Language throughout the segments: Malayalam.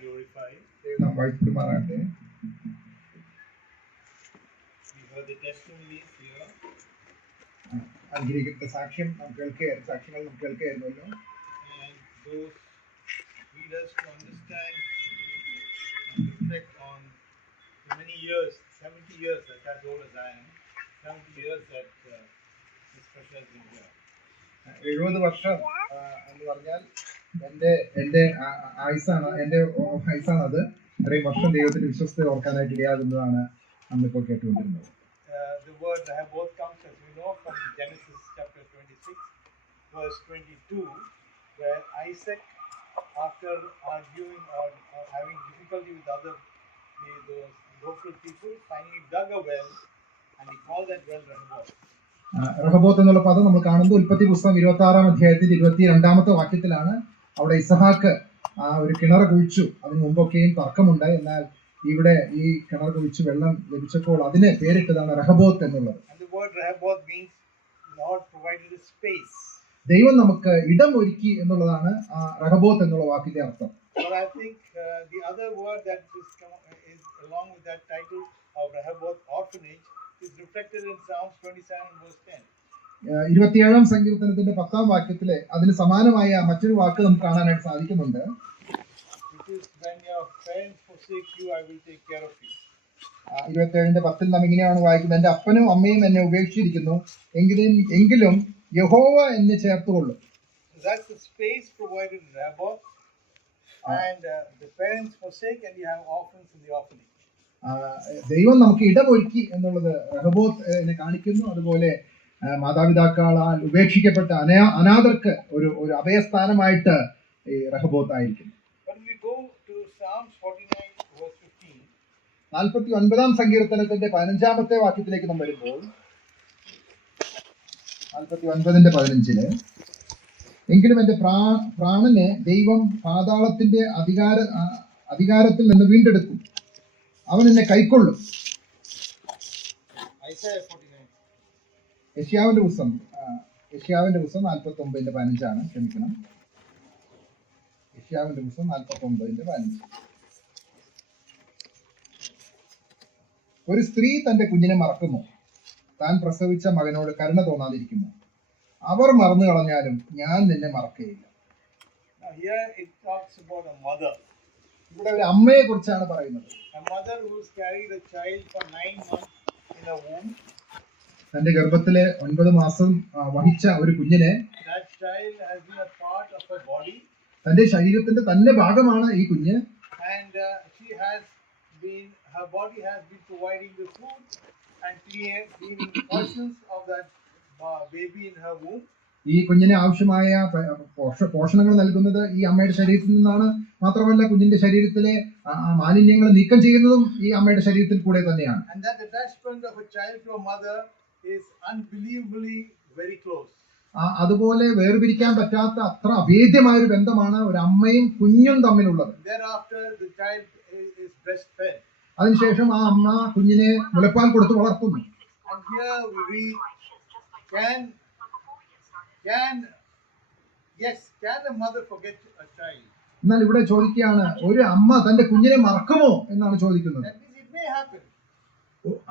glorified. നാം വായിക്കുമാറാകട്ടെ. We heard the testimonies here. അനുഗ്രഹിക്കപ്പെട്ട സാക്ഷ്യങ്ങൾ നാം കേൾക്കുകയായിരുന്നല്ലോ. And those lead us to understand and reflect on the many years, 70 years, that's as old as I am, 70 years that this pressure has been here. 70 വർഷം എന്ന് പറഞ്ഞാൽ എൻ്റെ ആയുസാണത്. ഇത്രയും വർഷം ദൈവത്തിന്റെ വിശ്വസ്തത ഓർക്കാനായിട്ട് ഇടയാകുന്നതാണ് നമ്മളിപ്പോൾ കേട്ടുകൊണ്ടിരുന്നത്. The word Rehoboth comes, as we know, from Genesis chapter 26, verse 22, where Isaac, after arguing or having difficulty with those local people, finally dug a well and he called that well Rehoboth. Rehoboth എന്നുള്ള പദം നമ്മൾ കാണുന്നത് ഉൽപ്പത്തി പുസ്തകം 26-ാം അധ്യായത്തിന്റെ 22-ാമത്തെ വാക്യത്തിലാണ്. അവിടെ ഇസഹാക്ക് ഒരു കിണർ കുഴിച്ചു. അതിന് മുമ്പൊക്കെയും തർക്കമുണ്ടായി. എന്നാൽ ഇവിടെ ഈ കിണർ കുഴിച്ച് വെള്ളം ലഭിച്ചപ്പോൾ അതിന് പേരിട്ടതാണ് റഹബോത്ത് എന്നുള്ളത്. ദൈവം നമുക്ക് ഇടം ഒരുക്കി എന്നുള്ളതാണ് റഹബോത്ത് എന്നുള്ള വാക്കിന്റെ അർത്ഥം. is reflected in Psalms 27 verse 10. 27-ാം സങ്കീർത്തനത്തിന്റെ 10-ാം വാക്യത്തിലെ അതിന് സമാനമായ മറ്റൊരു വാക്ക് നമുക്ക് കാണാനായിട്ട് സാധിക്കുന്നുണ്ട്. It is when your parents forsake you, I will take care of you. 27-ന്റെ 10-ൽ നാം ഇങ്ങനെയാണ് വായിക്കുന്നത്: എന്റെ അപ്പനും അമ്മയും എന്നെ ഉപേക്ഷിച്ചിരിക്കുന്നു, എങ്കിലും യഹോവ എന്നെ ചേർത്തുകൊള്ളും. That's the space provided in Rehoboth, and the parents forsake, and you have orphans in the orphanage. ദൈവം നമുക്ക് ഇടമൊരുക്കി എന്നുള്ളത് റഹബോത്തിനെ കാണിക്കുന്നു. അതുപോലെ മാതാപിതാക്കളാൽ ഉപേക്ഷിക്കപ്പെട്ട അനാഥർക്ക് ഒരു അഭയസ്ഥാനമായിട്ട് ഈ റഹബോത്ത് ആയിരിക്കുന്നു. 49-ാം സങ്കീർത്തനത്തിന്റെ 15-ാമത്തെ വാക്യത്തിലേക്ക് നാം വരുമ്പോൾ 49-ന്റെ 15-ല് എങ്കിലും എന്റെ പ്രാണനെ ദൈവം പാതാളത്തിന്റെ അധികാരത്തിൽ നിന്ന് വീണ്ടെടുക്കും, അവൻ എന്നെ കൈക്കൊള്ളും. യെശയ്യാവിന്റെ പുസ്തകം 49-ന്റെ 15 ക്ഷമിക്കണം. യെശയ്യാവിന്റെ പുസ്തകം 49-ന്റെ 15. ഒരു സ്ത്രീ തന്റെ കുഞ്ഞിനെ മറക്കുമോ? താൻ പ്രസവിച്ച മകനോട് കരുണ തോന്നാതിരിക്കുമോ? അവർ മറന്നു കളഞ്ഞാലും ഞാൻ നിന്നെ മറക്കുകയില്ല. ഇവിടെ ഒരു അമ്മയെ കുറിച്ചാണ് പറയുന്നത്. തന്റെ ഗർഭത്തിലെ 9 മാസം വഹിച്ച ഒരു കുഞ്ഞിനെ, തന്റെ ശരീരത്തിന്റെ തന്നെ ഭാഗമാണ് ഈ കുഞ്ഞ്. ഈ കുഞ്ഞിന് ആവശ്യമായ പോഷണങ്ങൾ നൽകുന്നത് ഈ അമ്മയുടെ ശരീരത്തിൽ നിന്നാണ്. മാത്രമല്ല കുഞ്ഞിന്റെ ശരീരത്തിലെ മാലിന്യങ്ങൾ നീക്കം ചെയ്യുന്നതും ഈ അമ്മയുടെ ശരീരത്തിൽ കൂടെ തന്നെയാണ്. അതുപോലെ വേർപിരിക്കാൻ പറ്റാത്ത അത്ര അഭേദ്യമായ ഒരു ബന്ധമാണ് ഒരു അമ്മയും കുഞ്ഞും തമ്മിലുള്ളത്. അതിനുശേഷം ആ അമ്മ കുഞ്ഞിനെ മുലപ്പാൽ കൊടുത്ത് വളർത്തുന്നു. എന്നാൽ ഇവിടെ ചോദിക്കുകയാണ്, ഒരു അമ്മ തന്റെ കുഞ്ഞിനെ മറക്കുമോ എന്നാണ് ചോദിക്കുന്നത്.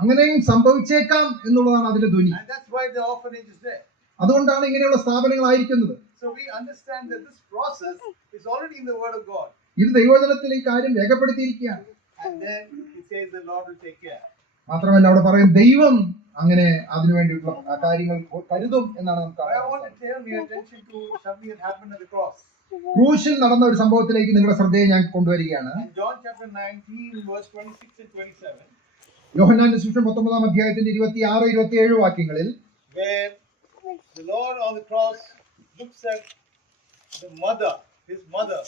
അങ്ങനെയും സംഭവിച്ചേക്കാം എന്നുള്ളതാണ് അതിന്റെ ധ്വനി. അതുകൊണ്ടാണ് ഇങ്ങനെയുള്ള സ്ഥാപനങ്ങളായിരിക്കുന്നത്. ഇത് ദൈവവചനത്തിൽ ഈ കാര്യം രേഖപ്പെടുത്തിയിരിക്കുകയാണ്. മാത്രമല്ല അവിടെ പറയും ദൈവം അങ്ങനെ അതിനുവേണ്ടിയിട്ടുള്ള കാര്യങ്ങൾ കരുതും എന്നാണ് നമുക്ക്. ക്രൂശിൽ നടന്ന ഒരു സംഭവത്തിലേക്ക് നിങ്ങളുടെ ശ്രദ്ധയെ ഞാൻ കൊണ്ടുവരികയാണ്. യോഹന്നാന്റെ സുവിശേഷം 19-ാം അധ്യായത്തിന്റെ 26-27 വാക്യങ്ങളിൽ the Lord on the cross looks at his mother,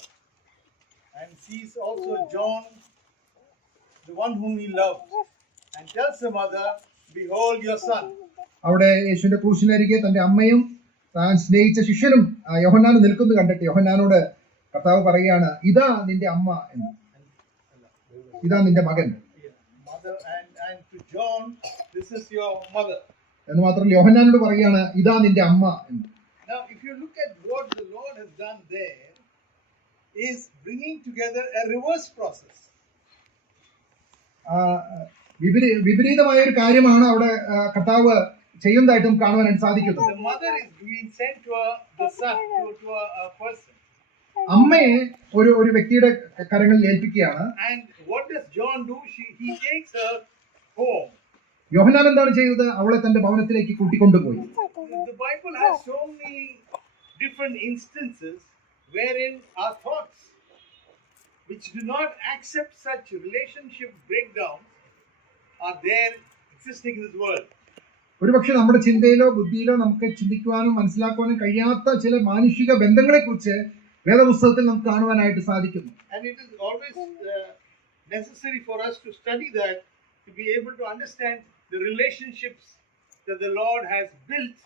and sees also John, the one whom he loved, and tells the mother, behold your son. അവിടെ യേശുവിന്റെ ക്രൂശിനരികെ തന്റെ അമ്മയും താൻ സ്നേഹിച്ച ശിഷ്യനും യോഹന്നാൻ നിൽക്കുന്നത് കണ്ടിട്ട് യോഹന്നാനോട് കർത്താവ് പറയുകയാണ്, ഇതാ നിന്റെ അമ്മ എന്ന്, ഇതാ നിന്റെ മകൻ. And to John, this is your mother. എന്ന് മാത്രമല്ല യോഹന്നാനോട് പറയുകയാണ്, ഇതാ നിന്റെ അമ്മ എന്ന്. Now if you look at what the Lord has done there, is bringing together a reverse process. വിപരീതമായ ഒരു കാര്യമാണ് അവിടെ കർത്താവ് ചെയ്യുന്നതായിട്ട് നമുക്ക് കാണുവാനായിട്ട് സാധിക്കുന്നത്. The mother is being sent to the son, to a person. അമ്മയെ ഒരു വ്യക്തിയുടെ കരങ്ങളിൽ ഏൽപ്പിക്കുകയാണ്. And what does John do? He takes her home. യോഹന്നാൻ എന്താണ് ചെയ്തത്? അവളെ തന്റെ ഭവനത്തിലേക്ക് കൂട്ടിക്കൊണ്ടുപോയി. The Bible has so many different instances wherein our thoughts, which do not accept such relationship breakdowns, are there existing in this world. ഒരുപക്ഷെ നമ്മുടെ ചിന്തയിലോ ബുദ്ധിയിലോ നമുക്ക് ചിന്തിക്കുവാനും മനസ്സിലാക്കുവാനും കഴിയാത്ത ചില മാനുഷിക ബന്ധങ്ങളെ കുറിച്ച് വേദപുസ്തകത്തിൽ നമുക്ക് കാണുവാനായിട്ട് സാധിക്കുന്നു. And it is always necessary for us to study that, to be able to understand the relationships that the Lord has built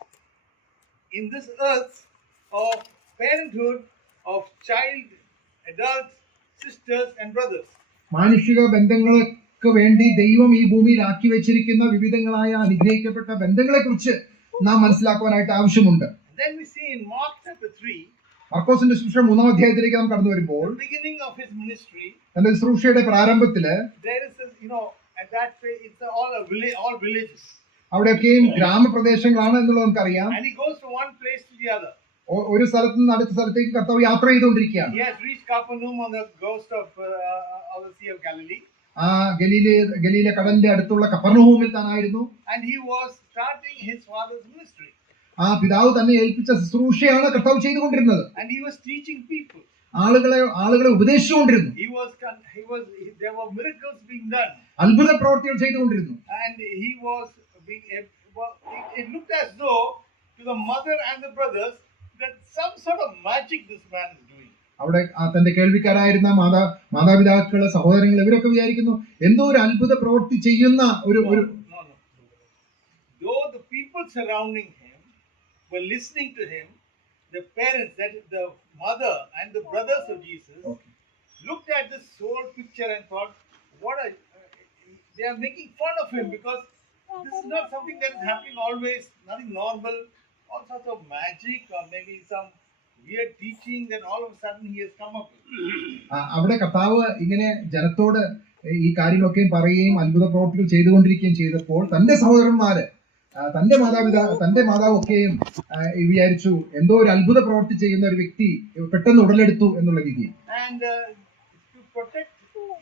in this earth of parenthood, of child, adults, sisters and brothers. മാനുഷിക ബന്ധങ്ങൾക്ക് വേണ്ടി ദൈവം ഈ ഭൂമിയിൽ ആക്കി വെച്ചിരിക്കുന്ന വിവിധങ്ങളായ അനുഗ്രഹിക്കപ്പെട്ട ബന്ധങ്ങളെ കുറിച്ച് നാം മനസ്സിലാക്കുവാനായിട്ട് ആവശ്യമുണ്ട്. Then we see in Mark chapter 3, മർക്കോസിന്റെ സുവിശേഷം 3-ാം അധ്യായത്തിലേക്ക് നാം കടന്നു വരുമ്പോൾ, the beginning of his ministry, തന്റെ ശുശ്രൂഷയുടെ പ്രാരംഭത്തില് there is this, at that phase it's all villages. അവിടെയൊക്കെയും ഗ്രാമപ്രദേശങ്ങളാണ് എന്നുള്ളത് നമുക്കറിയാം. And he goes from one place to the other. ഒരു സ്ഥലത്ത് നിന്ന് അടുത്ത സ്ഥലത്തേക്ക് കർത്താവ് യാത്ര ചെയ്തുകൊണ്ടിരിക്കുകയാണ്. He has reached Capernaum on the coast of the Sea of Galilee. Galilee കടലിന്റെ അടുത്തുള്ള കപ്പർനഹൂമിൽ താനായിരുന്നു. And he was starting his father's ministry. പിതാവ് തന്നെ ഏൽപ്പിച്ച ശുശ്രൂഷയാണ് കർത്താവ് ചെയ്തുകൊണ്ടിരുന്നത്. And he was teaching people. ആളുകളെ ഉപദേശിച്ചുകൊണ്ടിരുന്നു. There were miracles being done. അത്ഭുത പ്രവൃത്തികൾ ചെയ്തുകൊണ്ടിരുന്നു. And he was being. It looked as though to the mother and the brothers that some sort of magic this man is doing. അവിടെ തന്റെ കേൾവിക്കാരായിരുന്ന മാതാപിതാക്കള്, സഹോദരങ്ങൾ, ഇവരൊക്കെ വിചാരിക്കുന്നു എന്തോ ഒരു അത്ഭുത പ്രവൃത്തി ചെയ്യുന്ന ഒരു. Though the people surrounding him were listening to him, the parents, that is the mother and the brothers of Jesus, looked at this whole picture and thought, they are making fun of him, because this is not something that is happening always, nothing normal, all sorts of magic or maybe some weird teaching that all of a sudden he has come up with. അവിടെ കർത്താവ് ഇങ്ങനെ ജനത്തോട് ഈ കാര്യങ്ങളൊക്കെയും പറയുകയും അത്ഭുത പ്രവൃത്തികൾ ചെയ്തുകൊണ്ടിരിക്കുകയും ചെയ്തപ്പോൾ തന്റെ സഹോദരന്മാര്, തന്റെ മാതാവ് ഒക്കെയും വിചാരിച്ചു എന്തോ ഒരു അത്ഭുത പ്രവൃത്തി ചെയ്യുന്ന ഒരു വ്യക്തി പെട്ടെന്ന് ഉടലെടുത്തു എന്നുള്ള രീതിയിൽ. And to protect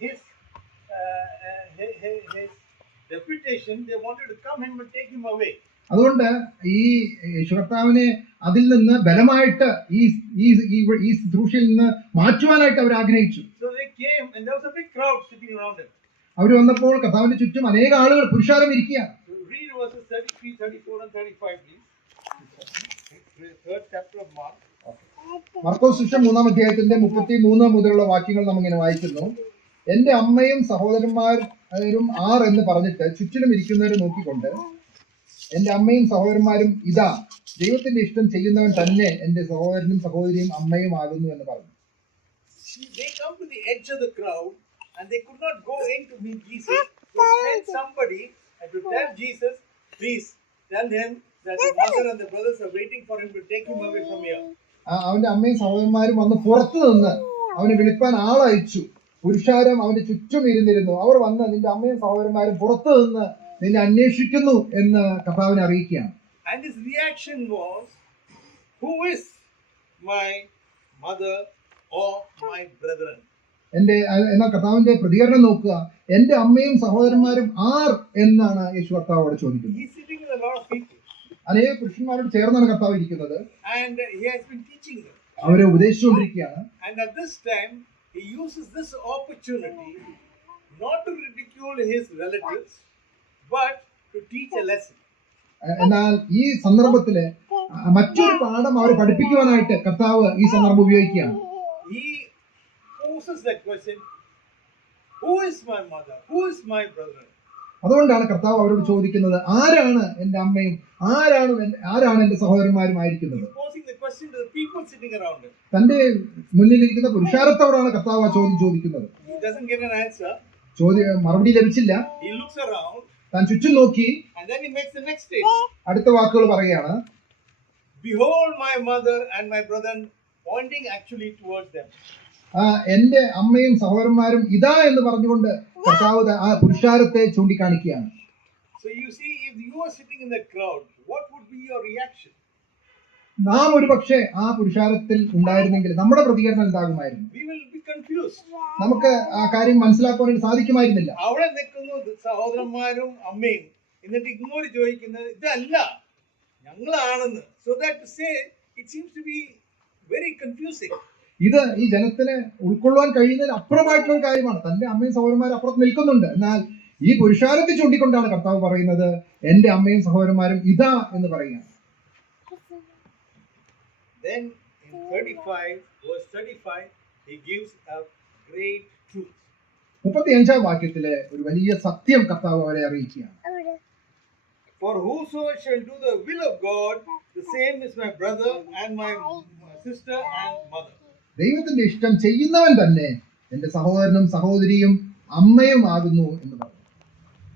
his reputation, they wanted to come him and take him away. അതുകൊണ്ട് ഈ യേശുകർത്താവിനെ അതിൽ നിന്ന് ബലമായിട്ട് ഈ ശുശ്രൂഷയിൽ നിന്ന് മാറ്റുവാനായിട്ട് അവർ ആഗ്രഹിച്ചു. So they came and there was a big crowd sitting around him. അവർ വന്നപ്പോൾ കർത്താവിന്റെ ചുറ്റും അനേക ആളുകൾ പുരുഷാരം ഇരിക്കുകയാണ്. Read verses 33, 34 and 35 please. Third chapter of Mark. മർക്കോസ് സുവിശേഷം 3-ാം അധ്യായത്തിന്റെ 33 മുതലുള്ള വാക്യങ്ങൾ നാം ഇങ്ങനെ വായിക്കുന്നു. എന്റെ അമ്മയും സഹോദരന്മാരും ആർ എന്ന് പറഞ്ഞിട്ട് ചുറ്റിലും ഇരിക്കുന്നവരെ നോക്കിക്കൊണ്ട്, എന്റെ അമ്മയും സഹോദരന്മാരും ഇതാ, ദൈവത്തിന്റെ ഇഷ്ടം ചെയ്യുന്നവൻ തന്നെ എന്റെ സഹോദരനും സഹോദരിയും അമ്മയും ആകുന്നു എന്ന് പറഞ്ഞു. They come to the edge of the crowd and they could not go in to meet Jesus. They sent somebody to tell Jesus, please tell him that the mother and the brothers are waiting for him to take him away from here. അവന്റെ അമ്മയും സഹോദരന്മാരും വന്ന് പുറത്തു നിന്ന് അവനെ വിളിപ്പാൻ ആളയച്ചു. പുരുഷാരം അവന്റെ ചുറ്റും ഇരുന്നിരുന്നു. അവർ വന്ന് നിന്റെ അമ്മയും സഹോദരന്മാരും പുറത്തു നിന്ന് നിന്നെ അന്വേഷിക്കുന്നു എന്ന് കർത്താവിനെ അറിയിക്കുകയാണ്. And his reaction was, who is my mother or my brethren? എന്നാൽ കർത്താവിന്റെ പ്രതികരണം നോക്കുക, എന്റെ അമ്മയും സഹോദരന്മാരും ആർ എന്നാണ് യേശു കർത്താവോട് ചോദിക്കുന്നത്. He's sitting with a lot of people. അനേക പുരുഷന്മാരോട് ചേർന്നാണ് കർത്താവ് ഇരിക്കുന്നത്. And he has been teaching them. അവരെ ഉപദേശിച്ചുകൊണ്ടിരിക്കുകയാണ്. And at this time he uses this opportunity not to ridicule his relatives but to teach a lesson. എന്നാൽ ഈ സന്ദർഭത്തില് മറ്റൊരു പാഠം അവരെ പഠിപ്പിക്കുവാനായിട്ട് കർത്താവ് ഈ സന്ദർഭം ഉപയോഗിക്കുകയാണ്. He poses that question, who is my mother, who is my brother? അതുകൊണ്ടാണ് കർത്താവ് അവരോട് ചോദിക്കുന്നത്, ആരാണ് എന്റെ അമ്മയും ആരാണ് എന്റെ സഹോദരന്മാരുമായിരിക്കുന്നത്. തന്റെ മുന്നിലിരിക്കുന്ന പുരുഷാരത്തോടാണ് കർത്താവ് ആ ചോദ്യം ചോദിക്കുന്നത്. മറുപടി ലഭിച്ചില്ല. താൻ ചുറ്റും നോക്കി അടുത്ത വാക്കുകൾ പറയുകയാണ്, Behold my mother and my brethren, pointing actually towards them. എന്റെ അമ്മയും സഹോദരന്മാരും ഇതാ എന്ന് പറഞ്ഞുകൊണ്ട് കർത്താവ് ആ പുരുഷാരത്തെ ചൂണ്ടിക്കാണിക്കുകയാണ്. So you see, if you are sitting in the crowd, what would be your reaction? നാം ഒരു പക്ഷേ ആ പുരുഷാരത്തിൽ ഉണ്ടായിരുന്നെങ്കിൽ നമ്മുടെ പ്രതികരണം എന്താകുമായിരുന്നു? We will be confused. നമുക്ക് ആ കാര്യം മനസ്സിലാക്കാൻ സാധിക്കുമായിരുന്നില്ല. അവിടെ നിൽക്കുന്നു സഹോദരന്മാരും അമ്മയും, എന്നിട്ട് ഇങ്ങോട്ട് ചോദിക്കുന്നത് ഇതല്ല, ഞങ്ങളാണെന്ന്. So that to say, it seems to be very confusing. ഇത് ഈ ജനത്തിന് ഉൾക്കൊള്ളുവാൻ കഴിയുന്നതിന് അപ്പുറമായിട്ടുള്ള ഒരു കാര്യമാണ്. തന്റെ അമ്മയും സഹോദരന്മാരും അപ്പുറത്ത് നിൽക്കുന്നുണ്ട്, എന്നാൽ ഈ പുരുഷാരത്തെ ചൂണ്ടിക്കൊണ്ടാണ് കർത്താവ് പറയുന്നത് എന്റെ അമ്മയും സഹോദരന്മാരും ഇതാ എന്ന് പറയുക. Then in 35, verse 35, he gives a great truth. 35-ാം വാക്യത്തിലെ ഒരു വലിയ സത്യം കർത്താവ് അവരെ അറിയിക്കുകയാണ്. For whoso shall do the will of God, the same is my brother and my sister and mother. ദൈവത്തിന്റെ ഇഷ്ടം ചെയ്യുന്നവൻ തന്നെ എന്റെ സഹോദരനും സഹോദരിയും അമ്മയും ആകുന്നു എന്ന് പറഞ്ഞു.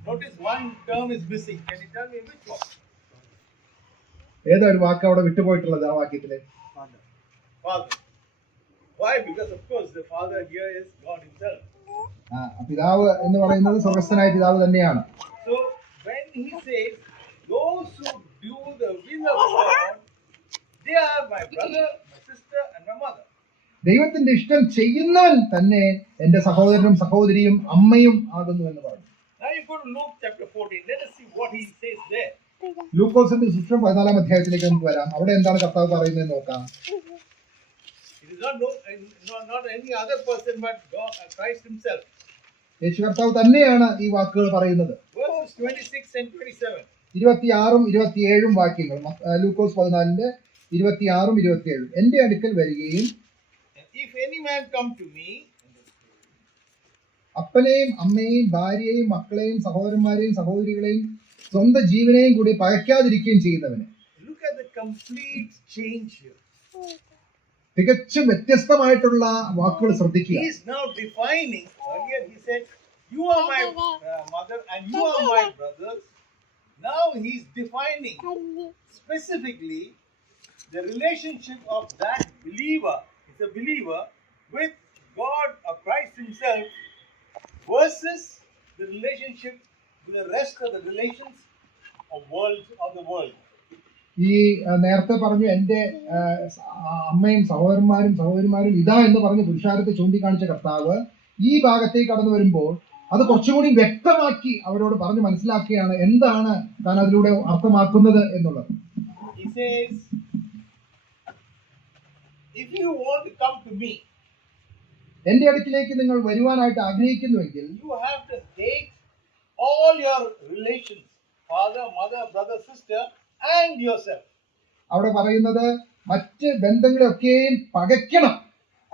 Notice one term is missing. Can you tell me which one? ഏതാ ഒരു വാക്ക് അവിടെ വിട്ടുപോയിട്ടുള്ളത് ആ വാക്യത്തിലെ? Father. Why? Because of course the father here is God himself. പിതാവ് എന്ന് പറയുന്നത് സ്വർഗ്ഗസ്ഥനായ പിതാവ് തന്നെയാണ്. So when he says those who do the will of God, they are my brother, my sister and my mother. ദൈവത്തിന്റെ ഇഷ്ടം ചെയ്യുന്നവൻ തന്നെ എന്റെ സഹോദരനും സഹോദരിയും അമ്മയും ആകുന്നു എന്ന് പറഞ്ഞു. Now you go to Luke chapter 14. Let us see what he says there. ലൂക്കോസിന്റെ സുവിശേഷം 14-ാം അധ്യായത്തിലേക്ക് നമുക്ക് വരാം. അവിടെ എന്താണ് കർത്താവ് പറയുന്നത് നോക്കാം. It is not any other person but God, Christ himself. യേശു കർത്താവ് തന്നെയാണ് ഈ വാക്കുകൾ പറയുന്നത്. Verses 26 and 27. 26-ഉം 27-ഉം വാക്യങ്ങൾ ലൂക്കോസ് 14-ന്റെ 26-ഉം 27-ഉം. എന്റെ അടുക്കൽ വരികയും If any man come to me, അപ്പനെയും അമ്മയെയും ഭാര്യയെയും മക്കളെയും സഹോദരന്മാരെയും സഹോദരികളെയും സ്വന്തം ജീവനെയും കൂടി പകയ്ക്കാതിരിക്കുകയും ചെയ്യുന്നവന്. Look at the complete change here. തികച്ചും വ്യത്യസ്തമായിട്ടുള്ള വാക്കുകൾ ശ്രദ്ധിക്കുക. He is now defining. Earlier he said, "You are my mother and you are my brothers." Now he is defining specifically the relationship of that believer. It's a believer with God or Christ himself versus the relationship with the rest of the relations of the world. ഈ നേരത്തെ പറഞ്ഞു എന്റെ അമ്മയും സഹോദരന്മാരും സഹോദരിമാരും ഇതാ എന്ന് പറഞ്ഞ് പുരുഷാരത്തെ ചൂണ്ടിക്കാണിച്ച കർത്താവ് ഈ ഭാഗത്തേക്ക് കടന്നു വരുമ്പോൾ അത് കുറച്ചുകൂടി വ്യക്തമാക്കി അവരോട് പറഞ്ഞ് മനസ്സിലാക്കുകയാണ് എന്താണ് താൻ അതിലൂടെ അർത്ഥമാക്കുന്നത് എന്നുള്ളത്. He says, if you want to come to me, എന്റെ അടുക്കിലേക്ക് നിങ്ങൾ വരുവാനായിട്ട് ആഗ്രഹിക്കുന്നുവെങ്കിൽ you have to hate all your relations, father, mother, brother, sister and yourself. അവിടെ പറയുന്നത് മറ്റ് ബന്ധങ്ങളെയൊക്കെയും പകയ്ക്കണം,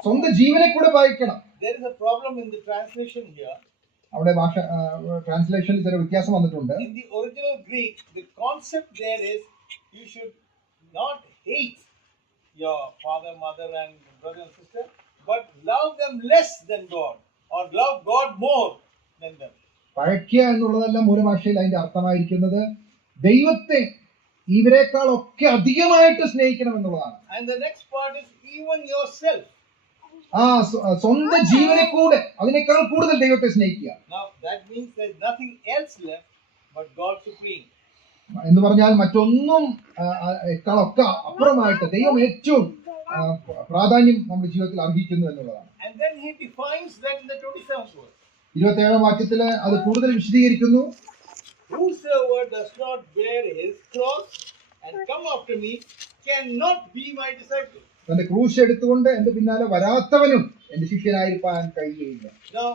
സ്വന്തം ജീവനെ കൂടെ പകയ്ക്കണം. There is a problem in the translation here. അവിടെ ഭാഷ ട്രാൻസ്ലേഷനിൽ ചെറിയ വ്യത്യാസം വന്നിട്ടുണ്ട്. In the original Greek, the concept there is you should not hate your father, mother and brother and sister, but love them less than God or love God more than them. പകയ്ക്കുക എന്നുള്ളതല്ല മൂലഭാഷയിൽ അതിന്റെ അർത്ഥമായിരിക്കുന്നത് ദൈവത്തെ ഇവരെക്കാൾ ഒക്കെ അധികമായിട്ട് സ്നേഹിക്കണം എന്നുള്ളതാണ്. And the next part is even yourself. സ്വന്തം ജീവനെ കൂടെ അതിനേക്കാൾ കൂടുതൽ ദൈവത്തെ സ്നേഹിക്കുക. Now that means there is nothing else left but God supreme. എന്ന് പറഞ്ഞാൽ മറ്റൊന്നും ഒക്കെ അപ്പുറമായിട്ട് ദൈവം ഏറ്റവും പ്രാധാന്യം നമ്മുടെ ജീവിതത്തിൽ അർഹിക്കുന്നു എന്നുള്ളതാണ്. And then he defines that in the 27th verse. 27-ാം വാക്യത്തിൽ അത് കൂടുതൽ വിശദീകരിക്കുന്നു. Whosoever does not bear his cross and come after me cannot be my disciple. തന്റെ ക്രൂശ് എടുത്തുകൊണ്ട് എന്റെ പിന്നാലെ വരാത്തവനും എന്റെ ശിഷ്യനായിരിക്കാൻ കഴിയുകയില്ല. Now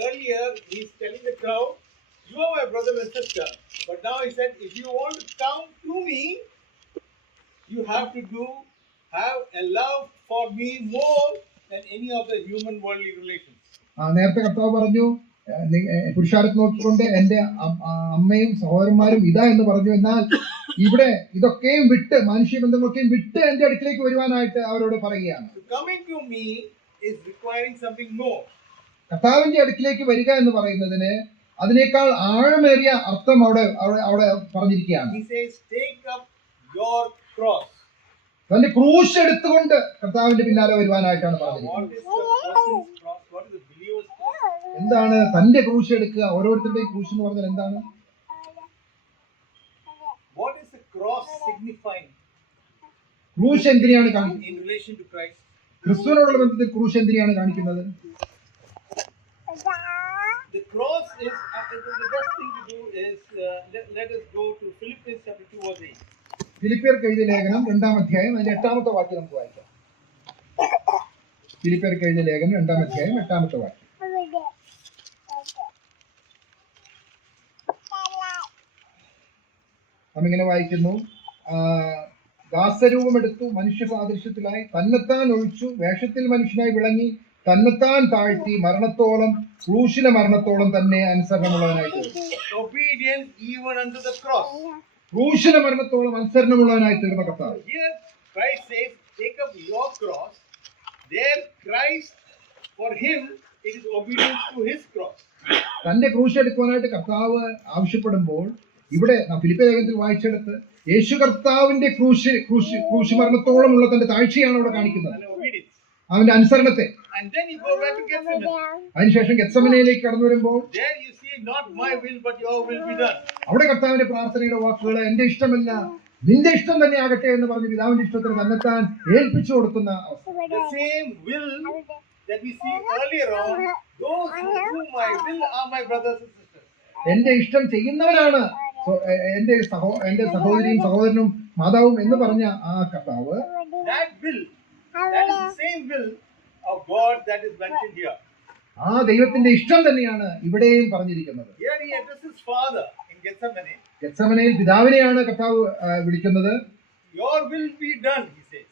earlier he is telling the crowd, you are my brother and sister, but now he said, if you want to come to me, you have to have a love for me more than any of the human worldly relations. നേരത്തെ കർത്താവ് പറഞ്ഞു പുരുഷാരത്തെ നോക്കിക്കൊണ്ട് എന്റെ അമ്മയും സഹോദരന്മാരും ഇതാ എന്ന് പറഞ്ഞു. എന്നാൽ ഇവിടെ ഇതൊക്കെയും വിട്ട് മനുഷ്യ ബന്ധങ്ങളൊക്കെയും വിട്ട് എന്റെ അടുക്കിലേക്ക് വരുവാനായിട്ട് അവരോട് പറയുകയാണ്. Coming to me is requiring something more. കർത്താവിന്റെ അടുക്കിലേക്ക് വരിക എന്ന് പറയുന്നതിന് അതിനേക്കാൾ ആഴമേറിയ അർത്ഥം അവിടെ പറഞ്ഞിരിക്കുകയാണ്. He says, take up your cross. തന്റെ ക്രൂശ് എടുത്തുകൊണ്ട് കർത്താവിന്റെ പിന്നാലെ വരുവാനായിട്ടാണ് പറഞ്ഞിരിക്കുന്നത്. What is the എന്താണ് തന്റെ ക്രൂശ് എടുക്കുക? ഓരോരുത്തരുടെയും ക്രൂശ് എന്ന് പറഞ്ഞാൽ എന്താണ്? What is the cross signifying ക്രൂശ് എന്തിനാണ് കാണിക്കുന്നത്? in relation to Christ? ക്രിസ്തുവിനോടുള്ള ബന്ധത്തിൽ ക്രൂശ് എന്തിനാണ് കാണിക്കുന്നത്? The cross is the best thing to do is let us go to Philippians chapter 2 verse 8. ഫിലിപ്പിയർക്ക് എഴുതിയ ലേഖനം 2-ാം അധ്യായം അതിന്റെ 8-ാമത്തെ വാക്യം നമുക്ക് വായിക്കാം. ഫിലിപ്പിയർക്ക് എഴുതിയ ലേഖനം 2-ാം അധ്യായം 8-ാമത്തെ വാക്യം. നമ്മിങ്ങനെ വായിക്കുന്നു, ദാസരൂപമെടുത്തു, മനുഷ്യ സാദൃശ്യത്തിലായി, തന്നെത്താൻ ഒഴിച്ചു, വേഷത്തിൽ മനുഷ്യനായി വിളങ്ങി, തന്നെത്താൻ താഴ്ത്തി, മരണത്തോളം, ക്രൂശിലെ മരണത്തോളം തന്നെ അനുസരണമുള്ളവനായി തീർന്നു. Obedience even unto the cross. ക്രൂശിലെ മരണത്തോളം അനുസരണമുള്ളവനായി തീർന്ന കർത്താവ്. Here Christ says, take up your cross. There Christ, for him, it is obedience to his cross. തന്റെ ക്രൂശ് എടുക്കുവാനായിട്ട് കർത്താവ് ആവശ്യപ്പെടുമ്പോൾ ഇവിടെ ഫിലിപ്പിയ ലേഖനത്തിൽ വായിച്ചെടുത്ത് യേശു കർത്താവിന്റെ ക്രൂശ് മരണത്തോളമുള്ള തന്റെ താഴ്ചയാണ് അവിടെ കാണിക്കുന്നത്, അവന്റെ അനുസരണത്തെ. And then you go back to Gethsemane. അതിനുശേഷം ഗെത്സമനയിലേക്ക് കടന്നു വരുമ്പോൾ There you see, not my will but your will be done. അവിടെ കർത്താവിന്റെ പ്രാർത്ഥനയുടെ വാക്കുകൾ, എന്റെ ഇഷ്ടമല്ല നിന്റെ ഇഷ്ടം തന്നെ ആകട്ടെ എന്ന് പറഞ്ഞ് പിതാവിന്റെ ഇഷ്ടത്തിന് തന്നെത്താൻ ഏൽപ്പിച്ചു കൊടുക്കുന്ന അവസ്ഥ. The same will that we see earlier on, those who do my will are my brothers and sisters. എന്റെ ഇഷ്ടം ചെയ്യുന്നവനാണ് എന്റെ സഹോദരിയും സഹോദരനും മാതാവും എന്ന് പറഞ്ഞ ആ കർത്താവ്, That will, that is the same will of God that is mentioned here. ആ ദൈവത്തിന്റെ ഇഷ്ടം തന്നെയാണ് ഇവിടെയും പറഞ്ഞിരിക്കുന്നത്. Here he addresses Father in Gethsemane. ഗെത്സമനയിൽ പിതാവിനെയാണ് കർത്താവ് വിളിക്കുന്നത്. Your will be done, he says.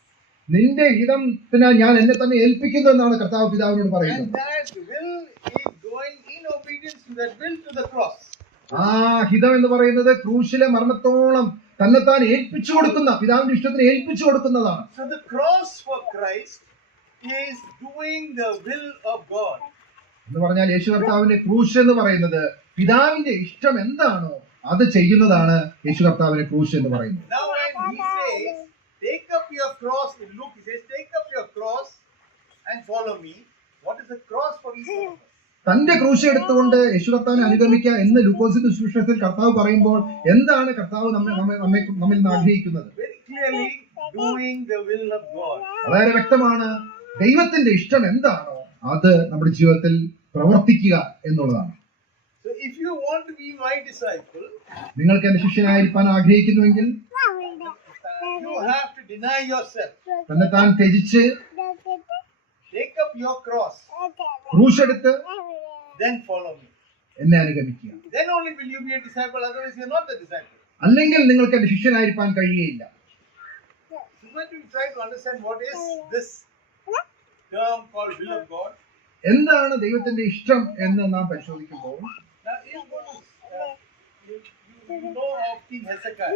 നിന്റെ ഹിതത്തിനാൽ ഞാൻ എന്നെ തന്നെ ഏൽപ്പിക്കുന്നു എന്നാണ് കർത്താവ് പിതാവിനോട് And പറയുന്നത്. that will is going in obedience to that will to the cross. ആ ഹിതം എന്ന് പറയുന്നത് ക്രൂശിലെ മരണത്തോളം തന്നെത്താൻ ഏൽപ്പിച്ചു കൊടുക്കുന്ന, പിതാവിന്റെ ഇഷ്ടത്തിന് ഏൽപ്പിച്ചു കൊടുക്കുന്നതാണ്. So the cross for Christ is doing the will of God. എന്ന് പറഞ്ഞാൽ യേശു കർത്താവിന്റെ ക്രൂശ് എന്ന് പറയുന്നത് പിതാവിന്റെ ഇഷ്ടം എന്താണോ അത് ചെയ്യുന്നതാണ് യേശു കർത്താവിന്റെ ക്രൂശ് എന്ന് പറയുന്നത്. Now when he says, take up your cross, in Luke he says, take up your cross and follow me. What is the cross for each one of us? തന്റെ ക്രൂശ് എടുത്തുകൊണ്ട് യേശു കർത്താവിനെ അനുഗമിക്കുക എന്ന് ലൂക്കോസിന്റെ സുവിശേഷത്തിൽ കർത്താവ് പറയുമ്പോൾ എന്താണ് കർത്താവ് നമ്മിൽ നിന്ന് ആഗ്രഹിക്കുന്നത്? Very clearly doing the will of God. വളരെ വ്യക്തമാണ്, ദൈവത്തിന്റെ ഇഷ്ടം എന്താണോ അത് നമ്മുടെ ജീവിതത്തിൽ പ്രവർത്തിക്കുക എന്നുള്ളതാണ്. So if you want to be my disciple, നിങ്ങൾക്ക് എന്റെ ശിഷ്യനായിരിക്കാൻ ആഗ്രഹിക്കുന്നുവെങ്കിൽ you have to deny yourself. തന്നെ താൻ ത്യജിച്ച് Take up your cross, ക്രൂശ് എടുത്ത് then follow me. എന്നെ അനുഗമിക്കുക. Then only will you be a disciple, otherwise you're not a disciple. അല്ലെങ്കിൽ നിങ്ങൾക്ക് എന്റെ ശിഷ്യനായിരിക്കാൻ കഴിയുകയില്ല. So when we try to understand what is this term called will of God, എന്താണ് ദൈവത്തിന്റെ ഇഷ്ടം എന്ന് നാം പരിശോധിക്കുമ്പോൾ now you know of King Hezekiah.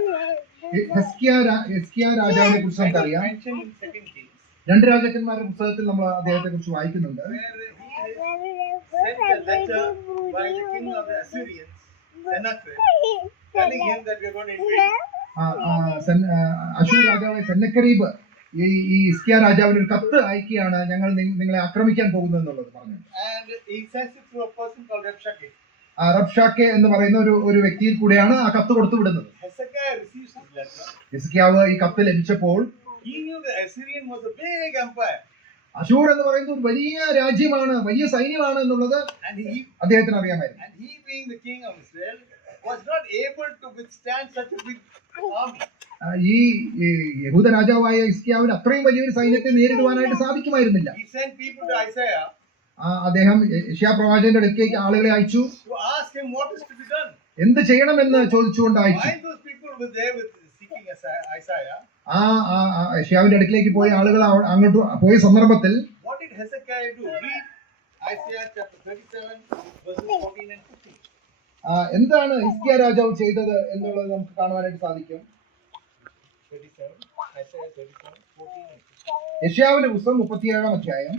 ഹെസ്കിയാ രാജാവിനെ കുറിച്ച് നമുക്കറിയാം. Mentioned in 2 Kings. 2 രാജാക്കന്മാരുടെ പുസ്തകത്തിൽ നമ്മൾ അദ്ദേഹത്തെ കുറിച്ച് വായിക്കുന്നുണ്ട്. Where he sent a letter by the king of the Assyrians, Sennacherib, telling him that we are going to invade. അശൂർ രാജാവായ സെന്നക്കെരീബ് ഈ ഹിസ്കിയാ രാജാവിന് ഒരു കത്ത് അയക്കുകയാണ്, ഞങ്ങൾ നിങ്ങളെ ആക്രമിക്കാൻ പോകുന്നു എന്നുള്ളത് പറഞ്ഞു. And he sends it to a person called Rabshakeh. റബ്ഷാക്കെ എന്ന് പറയുന്ന ഒരു വ്യക്തിയിൽ കൂടെയാണ് ആ കത്ത് കൊടുത്തു വിടുന്നത്. Hezekiah receives his letter. ഹിസ്കിയാവ് ഈ കത്ത് ലഭിച്ചപ്പോൾ He knew the Assyrian was a big empire. അശൂർ എന്ന് പറയുന്നത് ഒരു വലിയ രാജ്യമാണ്, വലിയ സൈന്യമാണ് എന്നുള്ളത് And അദ്ദേഹത്തിന് അറിയാമായിരുന്നു. and he being the king of Israel was not able to withstand such a big army. ഈ യഹൂദ രാജാവായ ഹിസ്കിയാവിന് അത്രയും വലിയൊരു സൈന്യത്തെ നേരിടുവാനായിട്ട് സാധിക്കുമായിരുന്നില്ല. He sent people to Isaiah അദ്ദേഹം യെശയ്യാ പ്രവാചകന്റെ അടുത്തേക്ക് ആളുകളെ അയച്ചു, to ask him what is to be done. എന്ത് ചെയ്യണമെന്ന് ചോദിച്ചുകൊണ്ട് അയച്ചു. Why those people were there with seeking Isaiah? യെശയ്യാവിന്റെ അടുക്കിലേക്ക് പോയ ആളുകൾ അങ്ങോട്ട് പോയ സന്ദർഭത്തിൽ What did Hezekiah do? Read Isaiah chapter 37 verses 14 and 15. എന്താണ് ഹിസ്കിയാ രാജാവ് ചെയ്തത് എന്നുള്ളത് നമുക്ക് കാണുവാനായിട്ട് സാധിക്കും. 37, Isaiah 37, 14 and 15. യെശയ്യാവിന്റെ പുസ്തകം 37-ാം അധ്യായം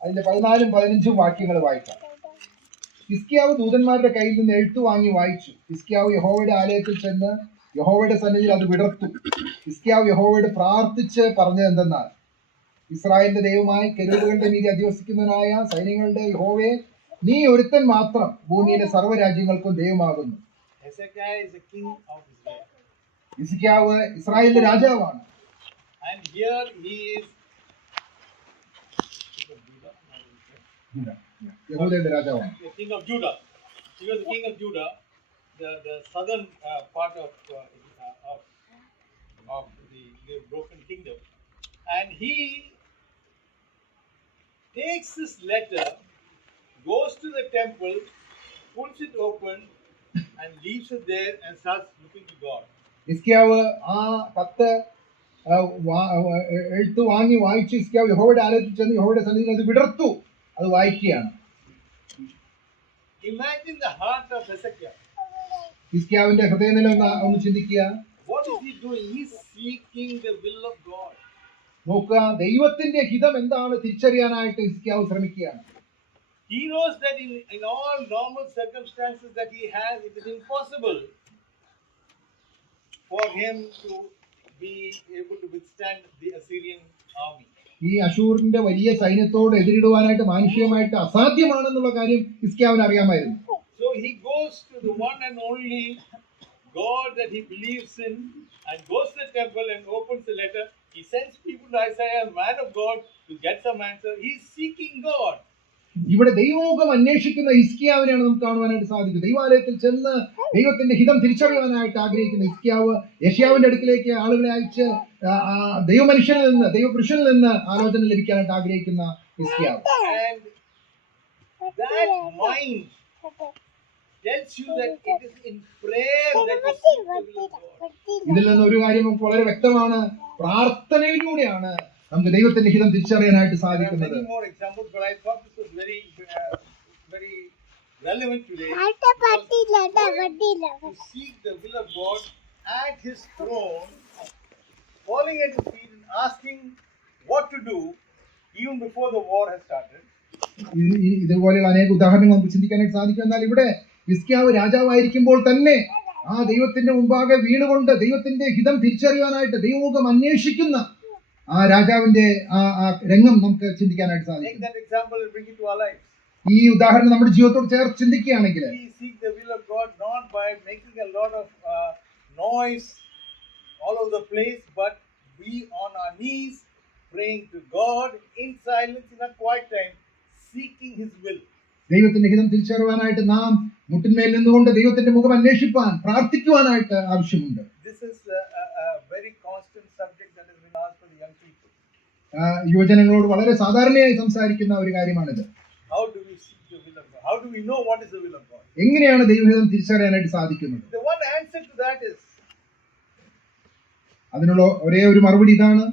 അതിന്റെ 14-15 വാക്യങ്ങൾ വായിക്കാം. ഹിസ്കിയാവ് ദൂതന്മാരുടെ കയ്യിൽ നിന്ന് എഴുത്തു വാങ്ങി വായിച്ചു. ഹിസ്കിയാവ് യഹോവയുടെ ആലയത്തിൽ ചെന്ന് യഹോവയുടെ സന്നിധിയിൽ അത് വിടർത്തു. ഹിസ്കിയാവ് യഹോവയോട് പ്രാർത്ഥിച്ച് പറഞ്ഞത് എന്തെന്നാൽ, ഇസ്രായേലിന്റെ ദൈവമായി കെരൂബുകളുടെ മീതെ അധിവസിക്കുന്നവനായ സൈന്യങ്ങളുടെ യഹോവേ, നീ ഒരുത്തൻ മാത്രം ഭൂമിയിലെ സർവ്വരാജ്യങ്ങൾക്കും ദൈവമാകുന്നു. Hezekiah is the king of Israel. ഹിസ്കിയാവ് ഇസ്രായേലിന്റെ രാജാവാണ്. And here he is യഹൂദയുടെ രാജാവാണ്. the king of Judah. He was the king of Judah, the southern part of the broken kingdom. And he takes this letter, goes to the temple, pulls it open, and leaves it there and starts looking to God. ഹിസ്കിയാവ് ആ കത്ത് എഴുത്ത് വാങ്ങി വായിച്ച് ഹിസ്കിയാവ് യഹോവയുടെ ആലയത്തിൽ ചെന്ന് യഹോവയുടെ സന്നിധിയിൽ അത് വിടർത്തു, അത് വായിക്കുകയാണ്. Imagine the heart of Hezekiah. ഹിസ്കിയാവിന്റെ ഹൃദയനില ഒന്ന് ചിന്തിക്കുക. What is he doing? He's seeking the will of God. നോക്കുക, ദൈവത്തിന്റെ ഹിതം എന്താണ് തിരിച്ചറിയാനായിട്ട് ഹിസ്കിയാവ് ശ്രമിക്കുകയാണ്. He knows that in all normal circumstances that he has, it is impossible for him to be able to withstand the Assyrian army. ഈ അശൂറിന്റെ വലിയ സൈന്യത്തോട് എതിരിടുവാനായിട്ട് മാനുഷികമായിട്ട് അസാധ്യമാണെന്നുള്ള കാര്യം ഹിസ്കിയാവിന് അറിയാമായിരുന്നു. So he goes to the one and only God that he believes in and goes to the temple and opens the letter. He sends people to Isaiah, a man of God, to get some answer. He is seeking God. ഇവിടെ ദൈവമുഖം അന്വേഷിക്കുന്ന ഹിസ്കിയാവിനെയാണ് നമുക്ക് കാണുവാനായിട്ട് സാധിക്കും. ദൈവാലയത്തിൽ ചെന്ന് ദൈവത്തിന്റെ ഹിതം തിരിച്ചറിയാനായിട്ട് ആഗ്രഹിക്കുന്ന ഹിസ്കിയാവ് യശയാവിന്റെ അടുക്കിലേക്ക് ആളുകളെ അയച്ച് ദൈവമനുഷ്യനിൽ നിന്ന് ദൈവപുരുഷനിൽ നിന്ന് ആലോചന ലഭിക്കാനായിട്ട് ആഗ്രഹിക്കുന്ന ഹിസ്കിയാവ്. And that mind tells you that it is in prayer that you seek the will of God. ഇതിൽ നിന്ന് ഒരു കാര്യം നമുക്ക് വളരെ വ്യക്തമാണ്, പ്രാർത്ഥനയിലൂടെയാണ് നമുക്ക് ദൈവത്തിന്റെ ഹിതം തിരിച്ചറിയാനായിട്ട് There are സാധിക്കുന്നത്. many more examples, but I thought this was very relevant today. To seek the will of God at His throne, falling at His feet and asking what to do even before the war has started. ഇതുപോലെയുള്ള അനേക ഉദാഹരണങ്ങൾ നമുക്ക് ചിന്തിക്കാനായിട്ട് സാധിക്കും. എന്നാൽ ഇവിടെ ഹിസ്കിയാവ് രാജാവായിരിക്കുമ്പോൾ തന്നെ ആ ദൈവത്തിന്റെ മുമ്പാകെ വീണുകൊണ്ട് ദൈവത്തിന്റെ ഹിതം തിരിച്ചറിയാനായിട്ട് ദൈവമുഖം അന്വേഷിക്കുന്ന ആ രാജാവിന്റെ ആ രംഗം നമുക്ക് ചിന്തിക്കാനായിട്ട് Take സാധിക്കും. that example and bring it to our lives. ഈ ഉദാഹരണം നമ്മുടെ ജീവിതത്തോട് ചേർത്ത് ചിന്തിക്കുകയാണെങ്കിൽ We seek the will of God not by making a lot of noise all over the place, but we on our knees praying to God in silence in a quiet time, seeking His will. ദൈവത്തിന്റെ ഹിതം തിരിച്ചറിയാനായിട്ട് നാം മുട്ടിന്മേൽ നിന്നുകൊണ്ട് ദൈവത്തിന്റെ മുഖം അന്വേഷിപ്പാൻ പ്രാർത്ഥിക്കുവാനായിട്ട് ആവശ്യമുണ്ട്. This is a very constant subject that has been asked for the young people. യുവജനങ്ങളോട് വളരെ സാധാരണയായി സംസാരിക്കുന്ന ഒരു കാര്യമാണിത്. How do we seek the will of God? How do we know what is the will of God? എങ്ങനെയാണ് ദൈവഹിതം തിരിച്ചറിയാനായിട്ട് സാധിക്കുന്നത്? The one answer to that is, അതിനുള്ള ഒരേ ഒരു മറുപടി ഇതാണ്.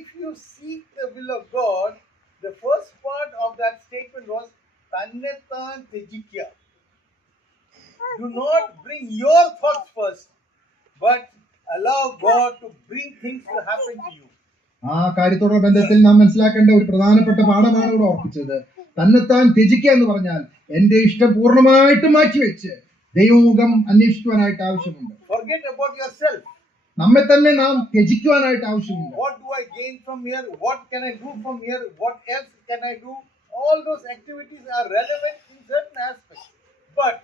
if you seek the will of God, the first part of that statement was Tannethan Tejikya. Do not bring your thoughts first, but allow God to bring things to happen to you. ആ കാര്യത്തോടുള്ള ബന്ധത്തിൽ നാം മനസ്സിലാക്കേണ്ട ഒരു പ്രധാനപ്പെട്ട പാഠമാണ് ഇവിടെ ഓർപ്പിച്ചത്. തന്നെത്താൻ ത്യജിക്കുക എന്ന് പറഞ്ഞാൽ എന്റെ ഇഷ്ടം പൂർണ്ണമായിട്ടും മാറ്റിവെച്ച് ദൈവമുഖം അന്വേഷിക്കുവാനായിട്ട് ആവശ്യമുണ്ട്. Forget about yourself. നമ്മെ തന്നെ നാം ത്യജിക്കുവാനായിട്ട് ആവശ്യമുണ്ട്. What do I gain from here? What can I do from here? What else can I do? All those activities are relevant in certain aspects. But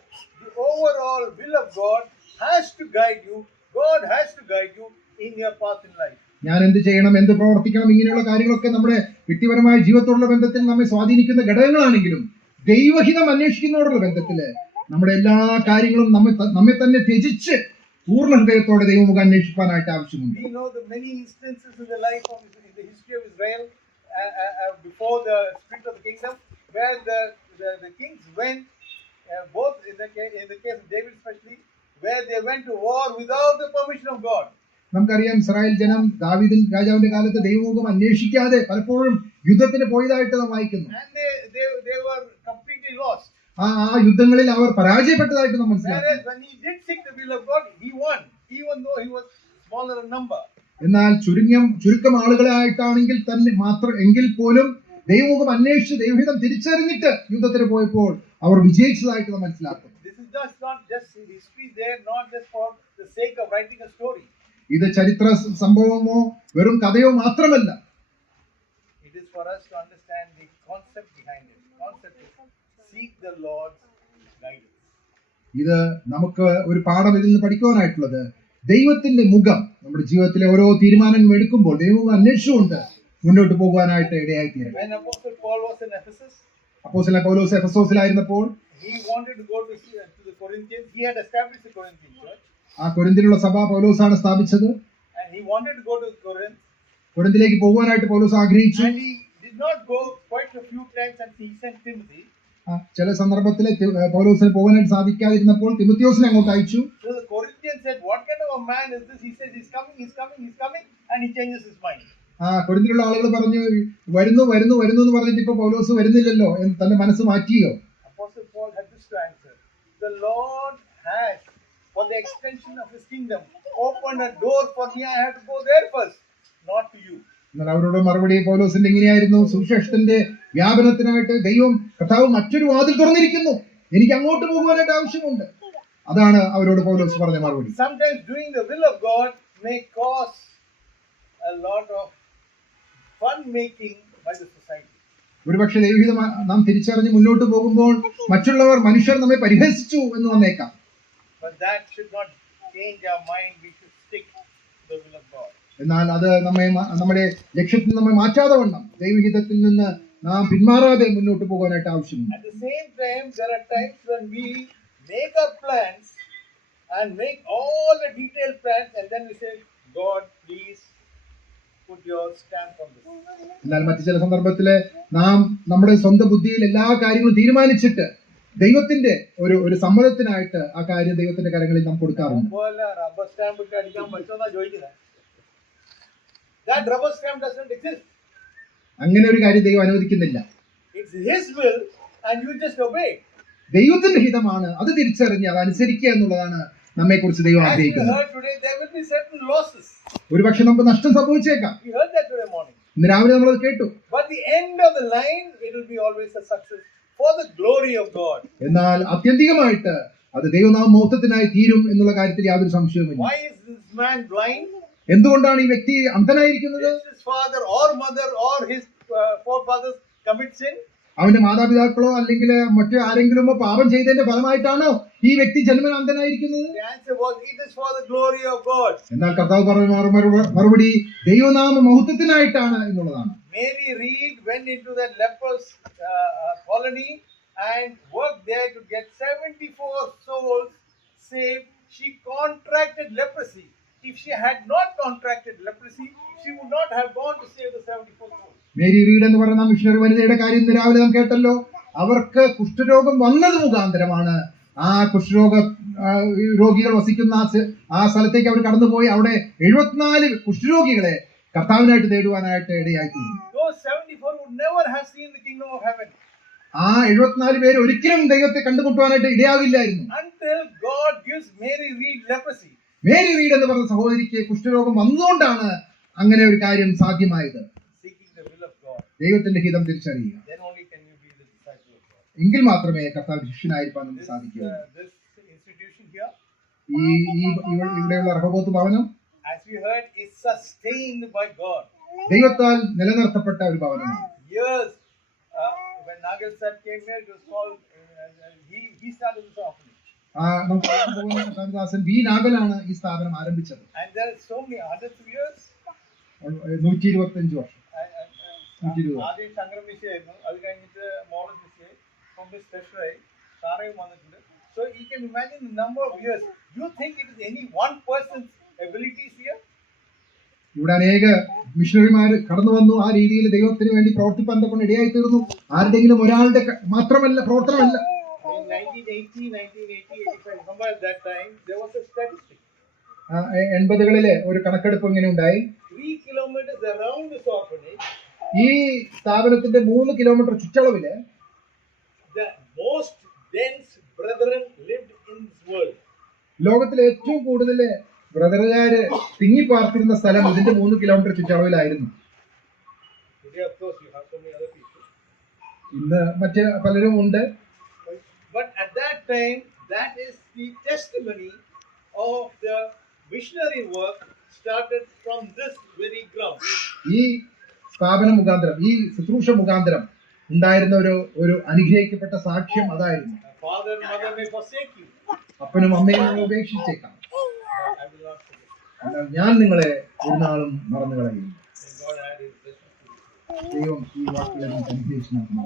the overall will of God has to guide you. God has to guide you in your path in life. ഞാൻ എന്ത് ചെയ്യണം, എന്ത് പ്രവർത്തിക്കണം, ഇങ്ങനെയുള്ള കാര്യങ്ങളൊക്കെ നമ്മുടെ വ്യക്തിപരമായ ജീവിതത്തോടുള്ള ബന്ധത്തിൽ നമ്മെ സ്വാധീനിക്കുന്ന ഘടകങ്ങളാണെങ്കിലും ദൈവഹിതം അന്വേഷിക്കുന്നതോടുള്ള ബന്ധത്തില് നമ്മുടെ എല്ലാ കാര്യങ്ങളും നമ്മെ തന്നെ ത്യജിച്ച് പൂർണ്ണ ഹൃദയത്തോടെ ദൈവമുഖം അന്വേഷിക്കാനായിട്ട് ആവശ്യമുണ്ട്. We know the many instances in the life of in the history of Israel before the split of the kingdom, where the kings went, both in the case of David especially, where they went to war without the permission of God. നമുക്കറിയാം, ഇസ്രായേൽ ജനം ദാവീദ് രാജാവിന്റെ കാലത്ത് ദൈവമുഖം അന്വേഷിക്കാതെ പലപ്പോഴും യുദ്ധത്തിന് പോയതായിട്ട് നാം വായിക്കുന്നു. And they were completely lost. ആ യുദ്ധങ്ങളിൽ അവർ പരാജയപ്പെട്ടതായിട്ട് നാം മനസ്സിലാക്കുന്നു. Whereas when he did seek the will of God, he won, even though he was smaller in number. എന്നാൽ ചുരുക്കം ആളുകളായിട്ടാണെങ്കിൽ തന്നെ എങ്കിൽ പോലും ദൈവമുഖം അന്വേഷിച്ച് ദൈവഹിതം തിരിച്ചറിഞ്ഞിട്ട് യുദ്ധത്തിന് പോയപ്പോൾ അവർ വിജയിച്ചതായിട്ട് നാം മനസ്സിലാക്കുന്നു. This is not just history there, not just for the sake of writing a story. ഇത് ചരിത്ര സംഭവമോ വെറും കഥയോ മാത്രമല്ല. It is for us to understand the concept behind it. Concept is seek the Lord's guidance. ഇത് നമുക്ക് ഒരു പാഠം ഇതിൽ നിന്ന് പഠിക്കുവാനായിട്ടുള്ളത് ദൈവത്തിന്റെ മുഖം നമ്മുടെ ജീവിതത്തിലെ ഓരോ തീരുമാനങ്ങൾ എടുക്കുമ്പോൾ ദൈവം അന്വേഷിച്ചുകൊണ്ട് മുന്നോട്ട് പോകുവാനായിട്ട് ഇടയായി തീരും. When Apostle Paul was in Ephesus, അപ്പോസ്തലൻ പൗലോസ് എഫെസോസിലായിരുന്നപ്പോൾ he wanted to go to the Corinthians. He had established the Corinthian church, ആ കൊരിന്തിലുള്ള സഭ പൗലോസാണ് സ്ഥാപിച്ചത്. and he wanted to go to Corinth. കൊരിന്തിലേക്ക് പോകുവാനായിട്ട് പൗലോസ് ആഗ്രഹിച്ചു. And he did not go quite a few times, and he sent Timothy. ചില സന്ദർഭത്തിൽ പൗലോസിന് പോകാനായിട്ട് സാധിക്കാതിരുന്നപ്പോൾ തിമോഥെയോസിനെ അങ്ങോട്ട് അയച്ചു. So the Corinthians said, "What kind of a man is this?" He says, "He's coming," and he changes his mind. കൊരിന്തിലുള്ള ആളുകൾ പറഞ്ഞു വരുന്നു എന്ന് പറഞ്ഞിട്ട് ഇപ്പൊ പൗലോസ് വരുന്നില്ലല്ലോ എന്ന് തന്റെ മനസ്സ് മാറ്റിയോ? Apostle Paul had this to answer: "The Lord has, for the extension of His kingdom, opened a door for me. I have to go there first, not to you." എന്നാൽ അവരുടെ മറുപടി പൗലോസിന്റെ ഇങ്ങനെയായിരുന്നു: സുവിശേഷത്തിന്റെ വ്യാപനത്തിനായിട്ട് ദൈവം കർത്താവ് മറ്റൊരു വാതിൽ തുറന്നിരിക്കുന്നു, എനിക്ക് അങ്ങോട്ട് പോകുവാനായിട്ട് ആവശ്യമുണ്ട്. അതാണ് അവരോട് പൗലോസ് പറഞ്ഞ മറുപടി. Sometimes doing the will of God may cause a lot of fun making by the society. ഒരുപക്ഷെ ദൈവഹിതം നാം തിരിച്ചറിഞ്ഞ് മുന്നോട്ട് പോകുമ്പോൾ മനുഷ്യർ നമ്മെ പരിഹസിച്ചു എന്ന് വന്നേക്കാം. But that should not change our mind. We should stick to the will of God. എന്നാൽ അത് നമ്മുടെ ലക്ഷ്യത്തിൽ നമ്മെ മാറ്റാതെ വണ്ണം ദൈവഹിതത്തിൽ നിന്ന് നാം പിന്മാറാതെ മുന്നോട്ട് പോകാനായിട്ട് ആവശ്യമുണ്ട്. At the same time, there are times when we make our plans and make all the detailed plans, and then we say, "God, please put your stamp on this." എന്നാൽ മറ്റു ചില സന്ദർഭത്തില് നാം നമ്മുടെ സ്വന്തം ബുദ്ധിയിൽ എല്ലാ കാര്യങ്ങളും തീരുമാനിച്ചിട്ട് ദൈവത്തിന്റെ ഒരു സമ്മതത്തിനായിട്ട് ആ കാര്യം ദൈവത്തിന്റെ കരങ്ങളിൽ നാം കൊടുക്കാറുണ്ട്. Rubber stamp ഇട്ട് അടിക്കാൻ പറ്റുമെന്നാ ചോദിക്കുന്നത്. That rubber stamp doesn't exist. അങ്ങനെ ഒരു കാര്യം ദൈവം അനുവദിക്കുന്നില്ല. It's His will, and you just obey. ദൈവത്തിന്റെ ഹിതമാണ്, അത് തിരിച്ചറിഞ്ഞ് അത് അനുസരിക്കുക എന്നുള്ളതാണ് നമ്മെ കുറിച്ച് ദൈവം ആഗ്രഹിക്കുന്നത്. ഒരുപക്ഷെ നമുക്ക് നഷ്ടം സംഭവിച്ചേക്കാം. ഇന്ന് രാവിലെ നമ്മളത് കേട്ടു. എന്നാൽ ആത്യന്തികമായിട്ട് അത് ദൈവനാമ മഹത്വത്തിനായി തീരും എന്നുള്ള കാര്യത്തിൽ യാതൊരു സംശയവുമില്ല. എന്തുകൊണ്ടാണ് ഈ വ്യക്തി അന്ധനായിരിക്കുന്നത്? അവന്റെ മാതാപിതാക്കളോ അല്ലെങ്കിൽ മറ്റു ആരെങ്കിലുമോ പാപം ചെയ്തതിന്റെ ഫലമായിട്ടാണോ ഈ വ്യക്തി ജന്മന അന്ധനായിരിക്കുന്നത്? എന്നാൽ കർത്താവ് പറഞ്ഞ മറുപടി ദൈവനാമ മഹത്വത്തിനായിട്ടാണ് എന്നുള്ളതാണ്. Mary Reed went into that lepers colony and worked there to get 74 souls saved. She contracted leprosy. If she had not contracted leprosy, she would not have gone to save the 74 souls. Mary read എന്ന് പറയുന്ന മിഷണറി വനിതയുടെ കാര്യം ഇന്ന് രാവിലെ നാം കേട്ടല്ലോ. അവർക്ക് കുഷ്ഠരോഗം വന്നത് മുഖാന്തരമാണ് ആ രോഗികൾ വസിക്കുന്ന ആ സ്ഥലത്തേക്ക് അവർ കടന്നുപോയി അവിടെ 74 കുഷ്ഠരോഗികളെ കർത്താവിനായിട്ട് നേടുവാനായിട്ട് ഇടയായിത്തീർന്നു. ആ 74 പേര് ഒരിക്കലും ദൈവത്തെ കണ്ടുമുട്ടുവാനായിട്ട് ഇടയാകില്ലായിരുന്നു. മേരി റീഡ് എന്ന് പറഞ്ഞ സഹോദരിക്ക് കുഷ്ഠരോഗം വന്നുകൊണ്ടാണ് അങ്ങനെ ഒരു കാര്യം സാധ്യമായത്. ദൈവത്തിന്റെ ഹിതം തിരിച്ചറിയുക, എങ്കിൽ മാത്രമേ കർത്താവ് ശിഷ്യനായിരിക്കാൻ നമുക്ക് സാധിക്കൂ. ഇവിടെയുള്ള റഹോബോത്ത് ഭവനം ദൈവത്താൽ നിലനിർത്തപ്പെട്ട ഒരു ഭവനമാണ്. കർത്താവിദാസൻ വി നാഗലാണ് ഈ സ്ഥാപനം ആരംഭിച്ചത്. 125 വർഷം. ആദ്യം ശങ്കരം മിശയായിരുന്നു, അത് കഴിഞ്ഞിട്ട് മോളസ് മിശയായി, സാറയും വന്നിട്ടുണ്ട്. So you can imagine the number of years. You think it is any one person's abilities here? ഇവിടെ അനേക മിഷണറിമാർ കടന്നു വന്നു. ആ രീതിയിൽ ദൈവത്തിന് വേണ്ടി പ്രവർത്തിപ്പാൻ കൊണ്ട് ഇടയായി തീർന്നു. ആരുടെങ്കിലും ഒരാളുടെ മാത്രമല്ല പ്രവർത്തനമല്ല. In 1980, 85, somewhere at that time, there was a statistic. 80കളിലെ ഒരു കണക്കെടുപ്പ് ഇങ്ങനെ ഉണ്ടായി. 3 kilometers around this orphanage, ഈ സ്ഥാപനത്തിന്റെ 3 kilometre ചുറ്റളവില് the most dense brethren lived in this world. ലോകത്തിലെ ഏറ്റവും കൂടുതൽ ബ്രദറുകാര് തിങ്ങിപ്പാർത്തിരുന്ന സ്ഥലം ഇതിന്റെ 3 കിലോമീറ്റർ ചുറ്റളവിലായിരുന്നു. ഇന്ന് മറ്റ് പലരും ഉണ്ട്. But at that time, that is the testimony of the missionary work started from this very ground. ഈ സ്ഥാപനം മുഖാന്തരം ഈ ശുശ്രൂഷ മുഖാന്തരം ഉണ്ടായിരുന്ന ഒരു അനുഗ്രഹിക്കപ്പെട്ട സാക്ഷ്യം അതായിരുന്നു. Father and mother may forsake you, അപ്പനും അമ്മയും നിങ്ങളെ ഉപേക്ഷിച്ചേക്കാം, but I will not forget. എന്നാൽ ഞാൻ നിങ്ങളെ ഒരു നാളും മറന്നു കളയും. May God add His blessings to you. ദൈവം ഈ വാക്കുകളെ നമുക്ക് അനുഗ്രഹിച്ചു നൽകുന്നു.